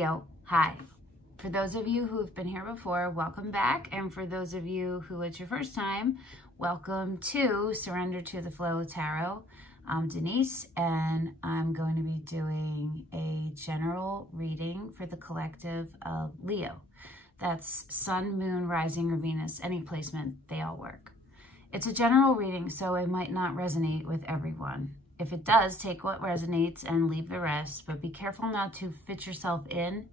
Yo, hi. For those of you who've been here before, welcome back. And for those of you who it's your first time, welcome to Surrender to the Flow Tarot. I'm Denise, and I'm going to be doing a general reading for the collective of Leo. That's Sun, Moon, Rising, or Venus, any placement, they all work. It's a general reading, so it might not resonate with everyone. If it does, take what resonates and leave the rest, but be careful not to fit yourself in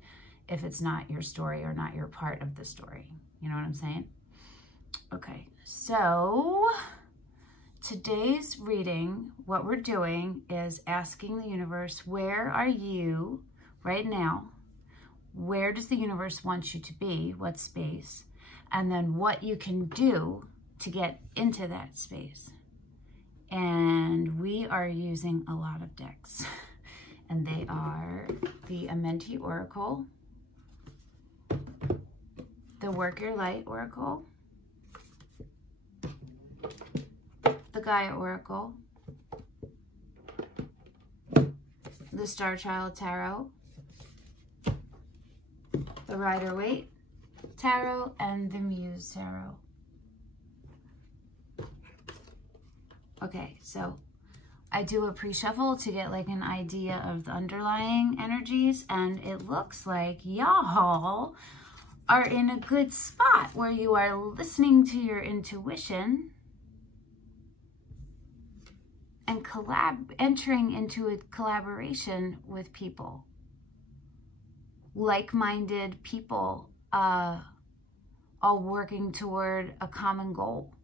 if it's not your story or not your part of the story. You know what I'm saying? Okay, so today's reading, what we're doing is asking the universe, where are you right now? Where does the universe want you to be? What space? And then what you can do to get into that space. And we are using a lot of decks. And they are the Amenti Oracle, the Work Your Light Oracle, the Gaia Oracle, the Star Child Tarot, the Rider-Waite Tarot, and the Muse Tarot. Okay, so I do a pre-shuffle to get like an idea of the underlying energies, and it looks like y'all are in a good spot where you are listening to your intuition and entering into a collaboration with people. Like-minded people, all working toward a common goal.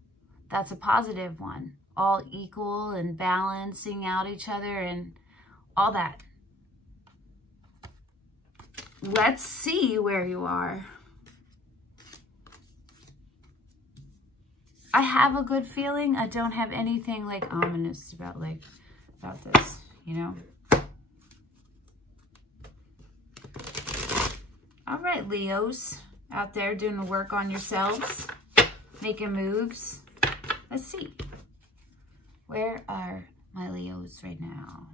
That's a positive one. All equal and balancing out each other and all that. Let's see where you are. I have a good feeling. I don't have anything like ominous about this, you know? All right, Leos, out there doing the work on yourselves, making moves. Let's see. Where are my Leos right now?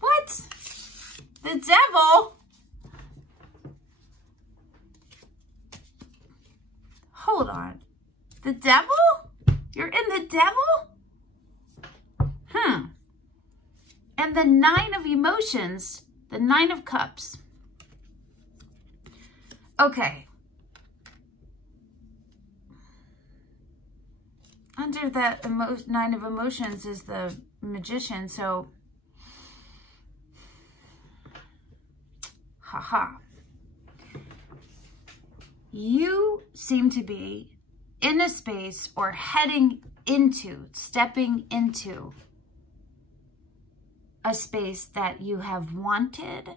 What? The devil? Hold on. The devil? You're in the devil? And the Nine of Emotions, the Nine of Cups. Okay. Under that Nine of Emotions is the Magician, so haha. You seem to be in a space or stepping into a space that you have wanted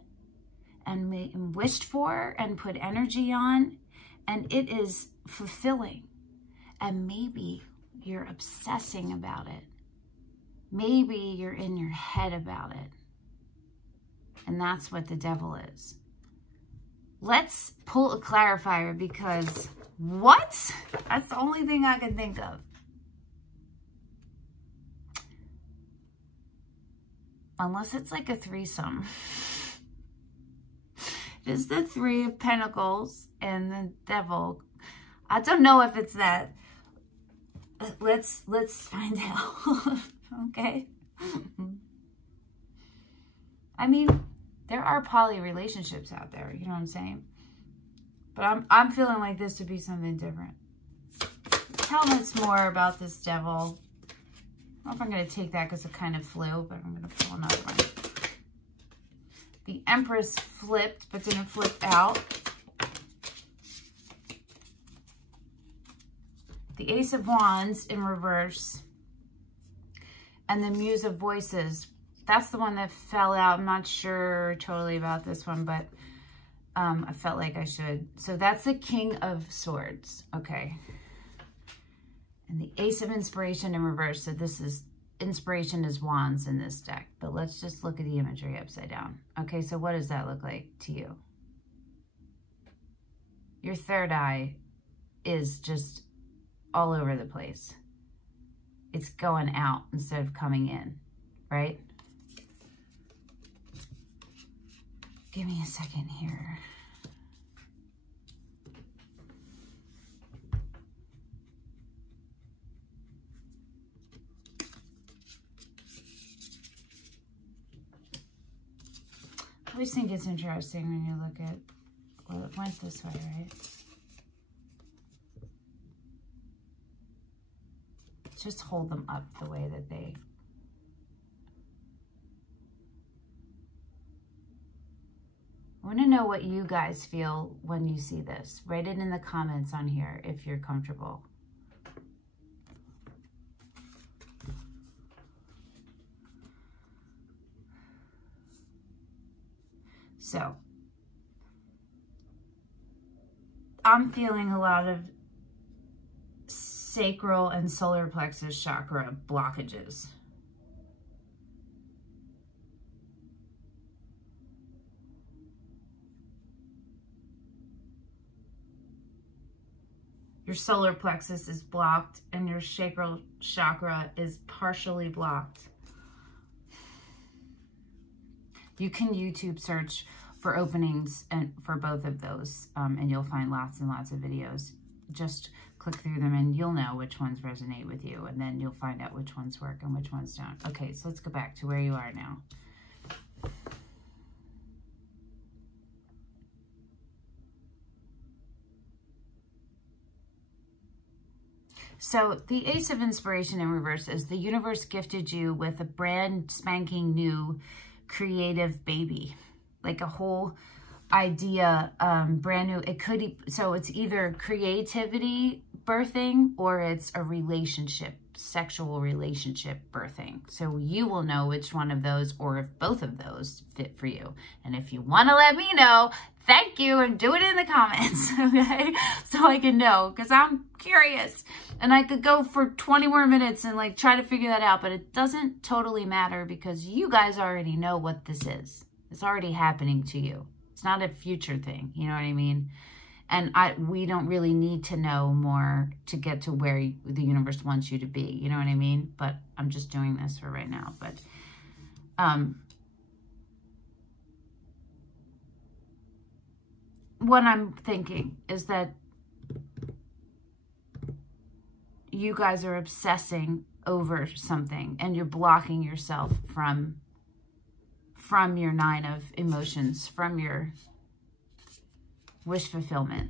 and wished for and put energy on, and it is fulfilling. And maybe you're obsessing about it. Maybe you're in your head about it. And that's what the devil is. Let's pull a clarifier, because what? That's the only thing I can think of. Unless it's like a threesome. Just the Three of Pentacles and the devil. I don't know if it's that. Let's find out. Okay. I mean, there are poly relationships out there, you know what I'm saying? But I'm feeling like this would be something different. Tell us more about this devil. I don't know if I'm going to take that because it kind of flew, but I'm going to pull another one. The Empress flipped, but didn't flip out. The Ace of Wands in reverse. And the Muse of Voices. That's the one that fell out. I'm not sure totally about this one, but I felt like I should. So that's the King of Swords. Okay. And the Ace of Inspiration in reverse. So this is, inspiration is wands in this deck. But let's just look at the imagery upside down. Okay, so what does that look like to you? Your third eye is just all over the place. It's going out instead of coming in, right? Give me a second here. I always think it's interesting when you look at, well, it went this way, right? Just hold them up the way that they... I want to know what you guys feel when you see this. Write it in the comments on here if you're comfortable. So, I'm feeling a lot of sacral and solar plexus chakra blockages. Your solar plexus is blocked and your sacral chakra is partially blocked. You can YouTube search for openings and for both of those, and you'll find lots and lots of videos. Just click through them and you'll know which ones resonate with you, and then you'll find out which ones work and which ones don't. Okay, so let's go back to where you are now. So the Ace of Inspiration in reverse is the universe gifted you with a brand spanking new creative baby, like a whole idea, brand new. It could, so it's either creativity birthing or it's a relationship, sexual relationship birthing. So you will know which one of those or if both of those fit for you. And if you want to let me know, thank you, and do it in the comments, okay? So I can know, because I'm curious. And I could go for 20 more minutes and like try to figure that out, but it doesn't totally matter because you guys already know what this is. It's already happening to you. It's not a future thing, you know what I mean? And we don't really need to know more to get to where the universe wants you to be, you know what I mean? But I'm just doing this for right now. But what I'm thinking is that you guys are obsessing over something and you're blocking yourself from your 9 of emotions, from your wish fulfillment.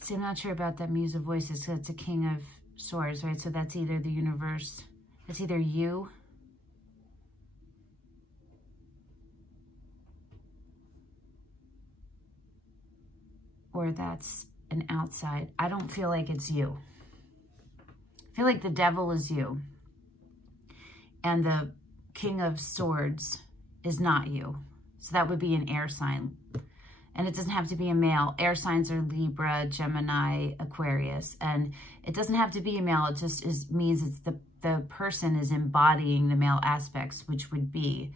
See, I'm not sure about that Muse of Voices, so it's a King of Swords, right? So that's either the universe, it's either you or that's an outside. I don't feel like it's you. I feel like the devil is you. And the King of Swords is not you. So that would be an air sign. And it doesn't have to be a male. Air signs are Libra, Gemini, Aquarius. And it doesn't have to be a male. It just means it's the person is embodying the male aspects, which would be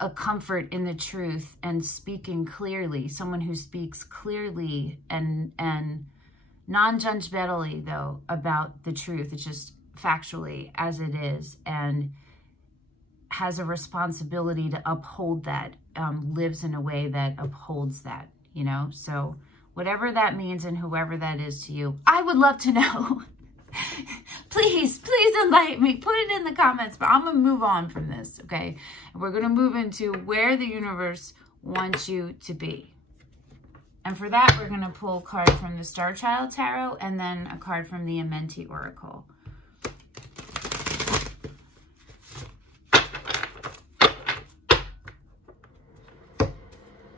a comfort in the truth and speaking clearly. Someone who speaks clearly and non-judgmentally, though, about the truth. It's just factually as it is, and has a responsibility to uphold that, lives in a way that upholds that, you know? So whatever that means and whoever that is to you, I would love to know. Please enlighten me. Put it in the comments, but I'm going to move on from this, okay? And we're going to move into where the universe wants you to be. And for that, we're going to pull a card from the Star Child Tarot and then a card from the Amenti Oracle.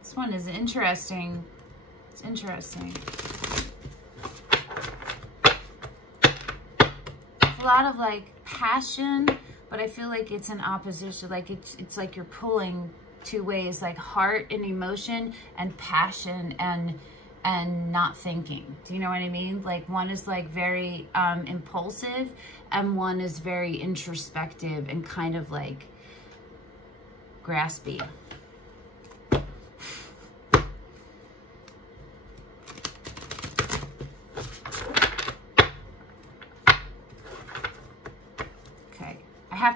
This one is interesting. It's interesting. A lot of like passion, but I feel like it's an opposition. Like it's like you're pulling two ways, like heart and emotion and passion and not thinking. Do you know what I mean? Like one is like very impulsive and one is very introspective and kind of like graspy.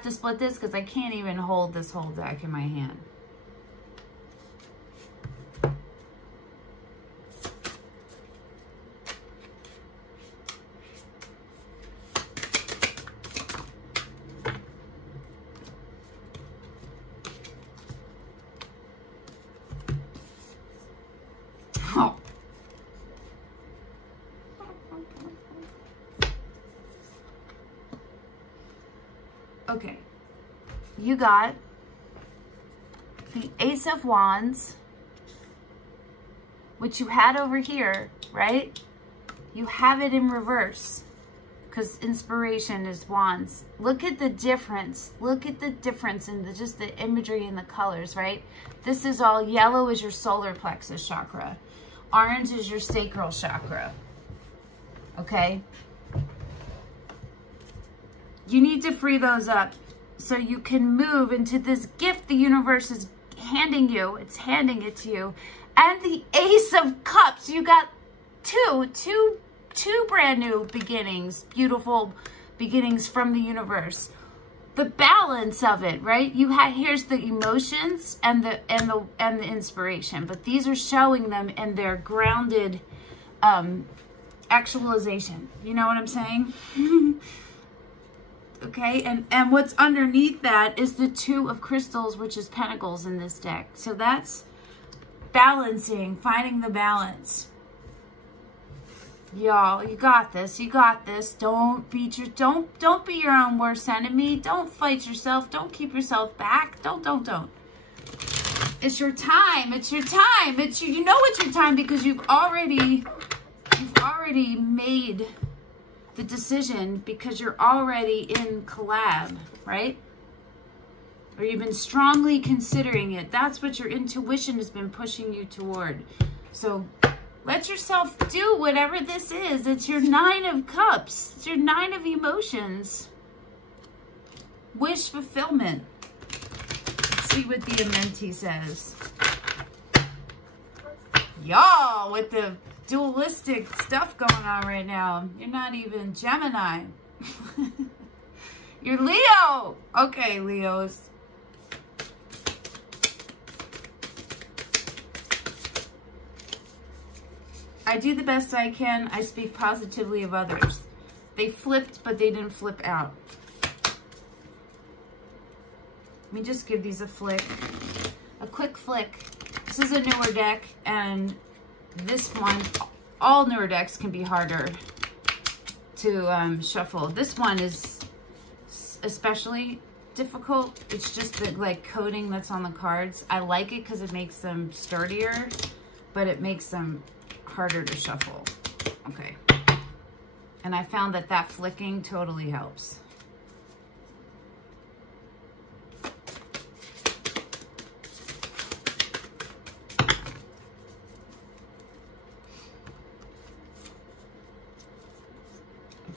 have to split this because I can't even hold this whole deck in my hand. Oh. Okay, you got the Ace of Wands, which you had over here, right? You have it in reverse because inspiration is wands. Look at the difference. Look at the difference in just the imagery and the colors, right? This is all yellow is your solar plexus chakra. Orange is your sacral chakra, okay? You need to free those up so you can move into this gift the universe is handing you. It's handing it to you. And the Ace of Cups. You got two brand new beginnings, beautiful beginnings from the universe. The balance of it, right? You had, here's the emotions and the inspiration, but these are showing them in their grounded actualization. You know what I'm saying? Okay, and what's underneath that is the Two of Crystals, which is Pentacles in this deck. So that's balancing, finding the balance. Y'all, you got this. You got this. Don't be your own worst enemy. Don't fight yourself. Don't keep yourself back. Don't. It's your time. It's your time. It's you know it's your time because you've already made the decision because you're already in collab, right? Or you've been strongly considering it. That's what your intuition has been pushing you toward. So let yourself do whatever this is. It's your Nine of Cups. It's your Nine of Emotions. Wish fulfillment. Let's see what the Amenti says. Y'all, with the dualistic stuff going on right now. You're not even Gemini. You're Leo. Okay, Leos. I do the best I can. I speak positively of others. They flipped, but they didn't flip out. Let me just give these a flick. A quick flick. This is a newer deck, and this one, all newer decks can be harder to shuffle. This one is especially difficult. It's just the like coating that's on the cards. I like it because it makes them sturdier, but it makes them harder to shuffle. Okay. And I found that flicking totally helps.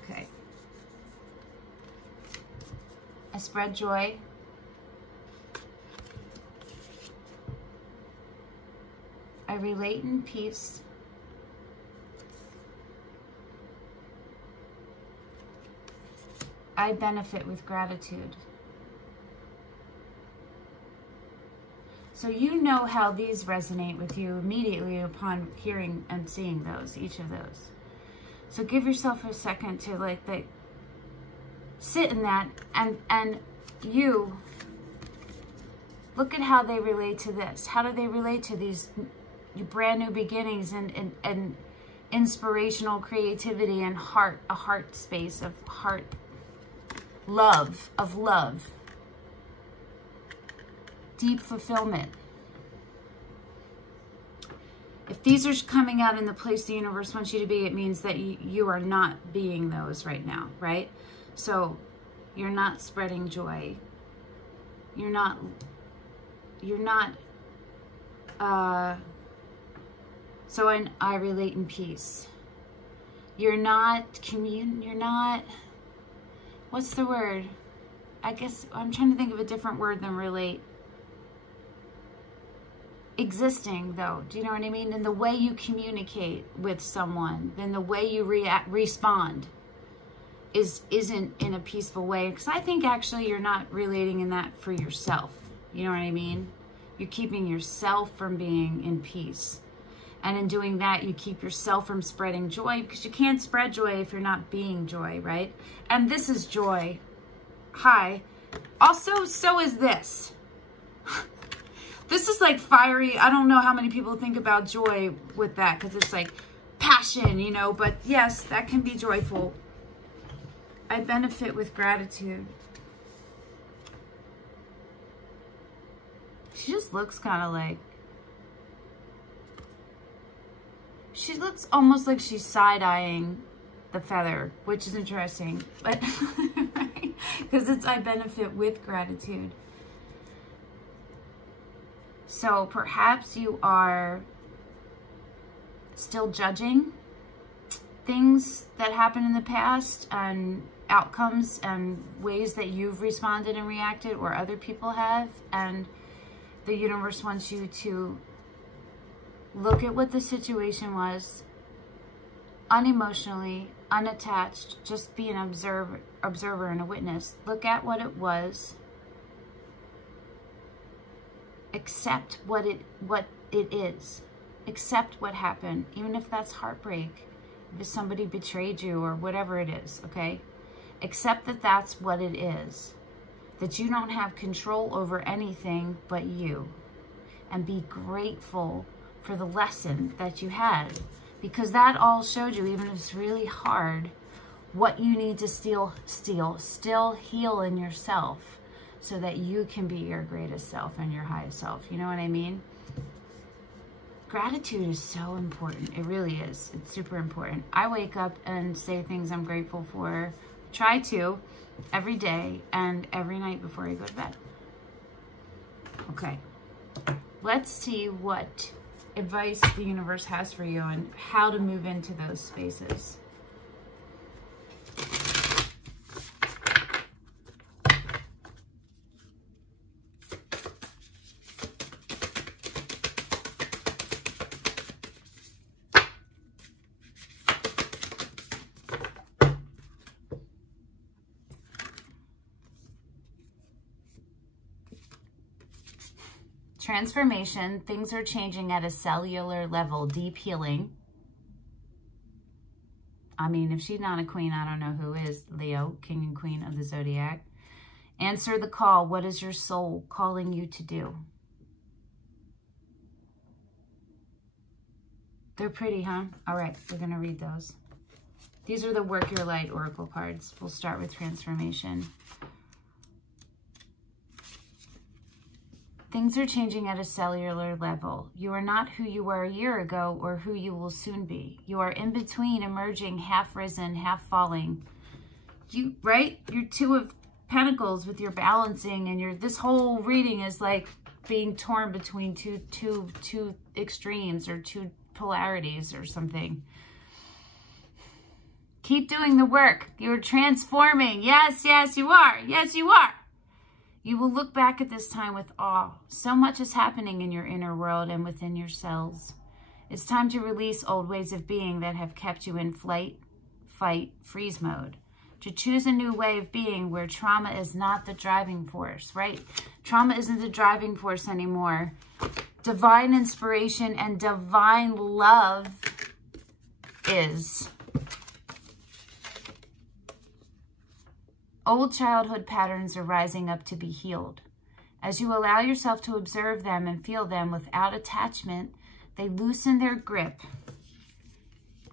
Okay. I spread joy. I relate in peace. I benefit with gratitude. So you know how these resonate with you immediately upon hearing and seeing those, each of those. So give yourself a second to like sit in that and you look at how they relate to this. How do they relate to these brand new beginnings and inspirational creativity and heart, a heart space of heart. Love, deep fulfillment. If these are coming out in the place the universe wants you to be, it means that you are not being those right now, right? So you're not spreading joy. You're not, so I relate in peace. You're not, what's the word? I guess I'm trying to think of a different word than relate. Existing, though. Do you know what I mean? In the way you communicate with someone, in the way you respond. isn't in a peaceful way, because I think actually you're not relating in that for yourself. You know what I mean? You're keeping yourself from being in peace. And in doing that, you keep yourself from spreading joy, because you can't spread joy if you're not being joy, right? And this is joy. Hi. Also, so is this. This is like fiery. I don't know how many people think about joy with that, because it's like passion, you know, but yes, that can be joyful. I benefit with gratitude. She just looks kind of like, she looks almost like she's side-eyeing the feather, which is interesting, but right? Because it's I benefit with gratitude. So perhaps you are still judging things that happened in the past and outcomes and ways that you've responded and reacted or other people have, and the universe wants you to look at what the situation was, unemotionally, unattached, just be an observer and a witness. Look at what it was. Accept what it is. Accept what happened, even if that's heartbreak, if somebody betrayed you or whatever it is, okay? Accept that that's what it is, that you don't have control over anything but you, and be grateful for the lesson that you had, because that all showed you, even if it's really hard, what you need to still heal in yourself, so that you can be your greatest self and your highest self. You know what I mean? Gratitude is so important. It really is. It's super important. I wake up and say things I'm grateful for. Try to every day and every night before I go to bed. Okay. Let's see what advice the universe has for you and how to move into those spaces. Transformation, things are changing at a cellular level, deep healing. I mean, if she's not a queen, I don't know who is. Leo, king and queen of the zodiac. Answer the call. What is your soul calling you to do? They're pretty, huh? All right, we're going to read those. These are the Work Your Light Oracle cards. We'll start with transformation. Things are changing at a cellular level. You are not who you were a year ago or who you will soon be. You are in between, emerging, half risen, half falling. Right? You're Two of Pentacles with your balancing, and this whole reading is like being torn between two extremes or two polarities or something. Keep doing the work. You're transforming. Yes, yes, you are. Yes, you are. You will look back at this time with awe. So much is happening in your inner world and within your cells. It's time to release old ways of being that have kept you in flight, fight, freeze mode. To choose a new way of being where trauma is not the driving force, right? Trauma isn't the driving force anymore. Divine inspiration and divine love is. Old childhood patterns are rising up to be healed. As you allow yourself to observe them and feel them without attachment, they loosen their grip,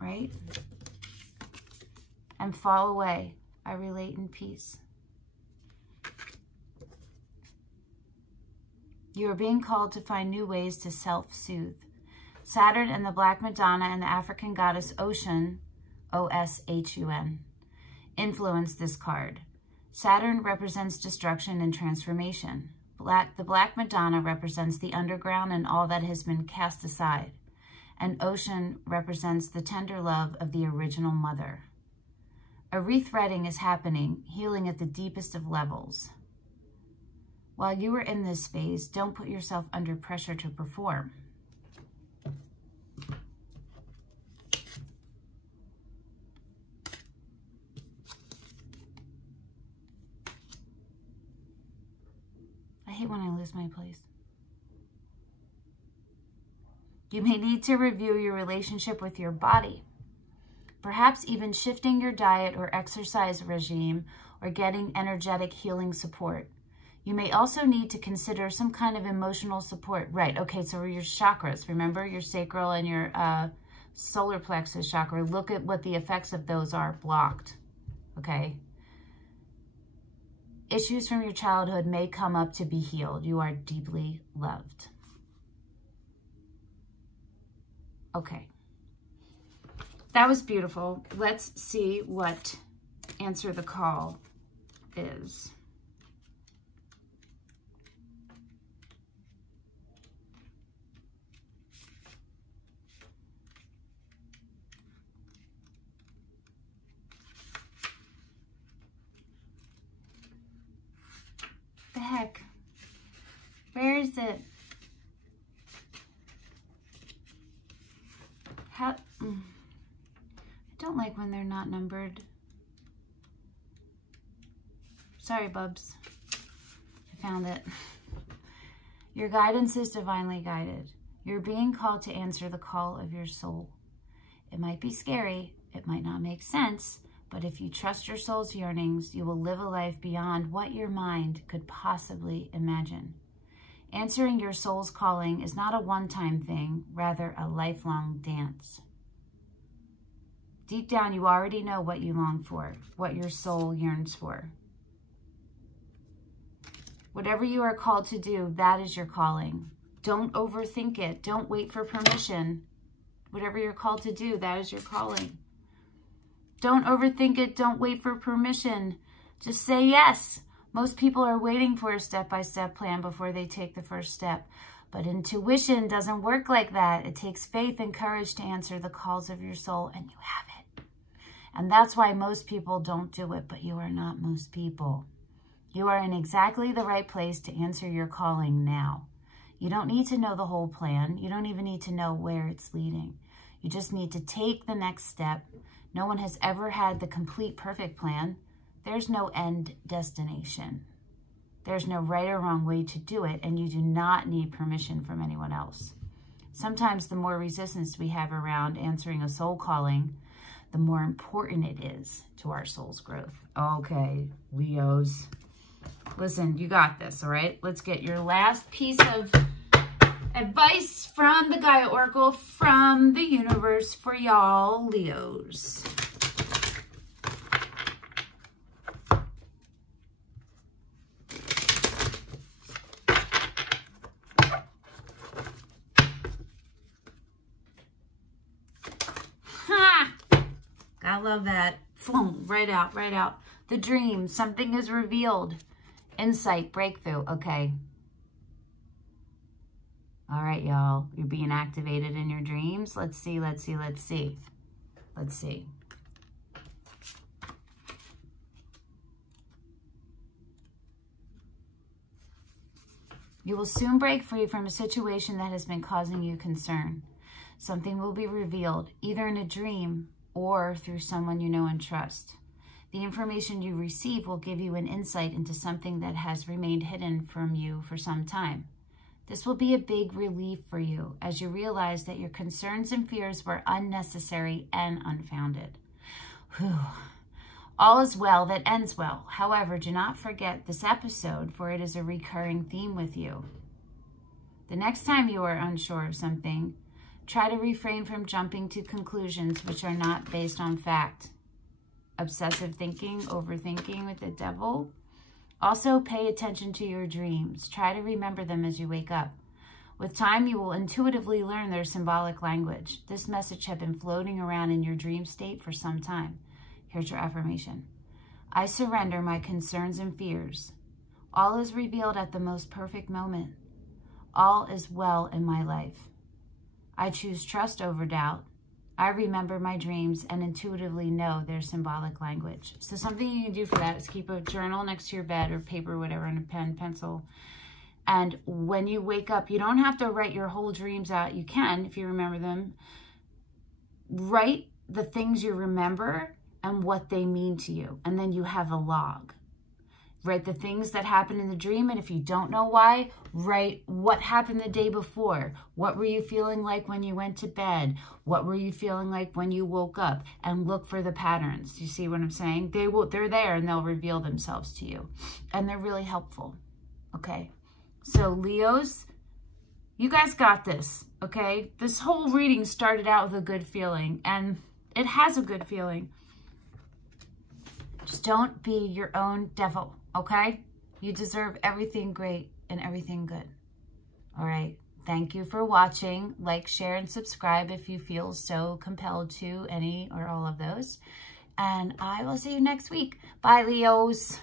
right? And fall away. I relate in peace. You are being called to find new ways to self-soothe. Saturn and the Black Madonna and the African goddess Oshun, O-S-H-U-N, influence this card. Saturn represents destruction and transformation. The Black Madonna represents the underground and all that has been cast aside. And Oshun represents the tender love of the original mother. A rethreading is happening, healing at the deepest of levels. While you are in this phase, don't put yourself under pressure to perform. hate when I lose my place. You may need to review your relationship with your body. Perhaps even shifting your diet or exercise regime or getting energetic healing support. You may also need to consider some kind of emotional support. Right, okay, so your chakras, remember your sacral and your solar plexus chakra. Look at what the effects of those are blocked, okay? Issues from your childhood may come up to be healed. You are deeply loved. Okay. That was beautiful. Let's see what Answer the Call is. The heck? Where is it? How? I don't like when they're not numbered. Sorry, bubs. I found it. Your guidance is divinely guided. You're being called to answer the call of your soul. It might be scary. It might not make sense. But if you trust your soul's yearnings, you will live a life beyond what your mind could possibly imagine. Answering your soul's calling is not a one-time thing, rather a lifelong dance. Deep down, you already know what you long for, what your soul yearns for. Whatever you are called to do, that is your calling. Don't overthink it. Don't wait for permission. Whatever you're called to do, that is your calling. Don't overthink it. Don't wait for permission. Just say yes. Most people are waiting for a step-by-step plan before they take the first step. But intuition doesn't work like that. It takes faith and courage to answer the calls of your soul, and you have it. And that's why most people don't do it, but you are not most people. You are in exactly the right place to answer your calling now. You don't need to know the whole plan. You don't even need to know where it's leading. You just need to take the next step. No one has ever had the complete perfect plan. There's no end destination. There's no right or wrong way to do it, and you do not need permission from anyone else. Sometimes the more resistance we have around answering a soul calling, the more important it is to our soul's growth. Okay, Leos. Listen, you got this, all right? Let's get your last piece of advice from the Gaia Oracle from the universe for y'all, Leos. Ha! I love that. Boom, right out, right out. The dream, something is revealed. Insight, breakthrough, okay. All right, y'all, you're being activated in your dreams. Let's see, let's see, let's see. Let's see. You will soon break free from a situation that has been causing you concern. Something will be revealed, either in a dream or through someone you know and trust. The information you receive will give you an insight into something that has remained hidden from you for some time. This will be a big relief for you as you realize that your concerns and fears were unnecessary and unfounded. Whew. All is well that ends well. However, do not forget this episode, for it is a recurring theme with you. The next time you are unsure of something, try to refrain from jumping to conclusions which are not based on fact. Obsessive thinking, overthinking with the devil. Also, pay attention to your dreams. Try to remember them as you wake up. With time, you will intuitively learn their symbolic language. This message had been floating around in your dream state for some time. Here's your affirmation. I surrender my concerns and fears. All is revealed at the most perfect moment. All is well in my life. I choose trust over doubt. I remember my dreams and intuitively know their symbolic language. So something you can do for that is keep a journal next to your bed or paper, whatever, and a pen, pencil. And when you wake up, you don't have to write your whole dreams out. You can, if you remember them. Write the things you remember and what they mean to you. And then you have a log. Write the things that happened in the dream, and if you don't know why, write what happened the day before. What were you feeling like when you went to bed? What were you feeling like when you woke up? And look for the patterns. You see what I'm saying? They're there, and they'll reveal themselves to you. And they're really helpful, okay? So Leos, you guys got this, okay? This whole reading started out with a good feeling, and it has a good feeling. Just don't be your own devil, okay? You deserve everything great and everything good. All right. Thank you for watching. Like, share, and subscribe if you feel so compelled to, any or all of those. And I will see you next week. Bye, Leos.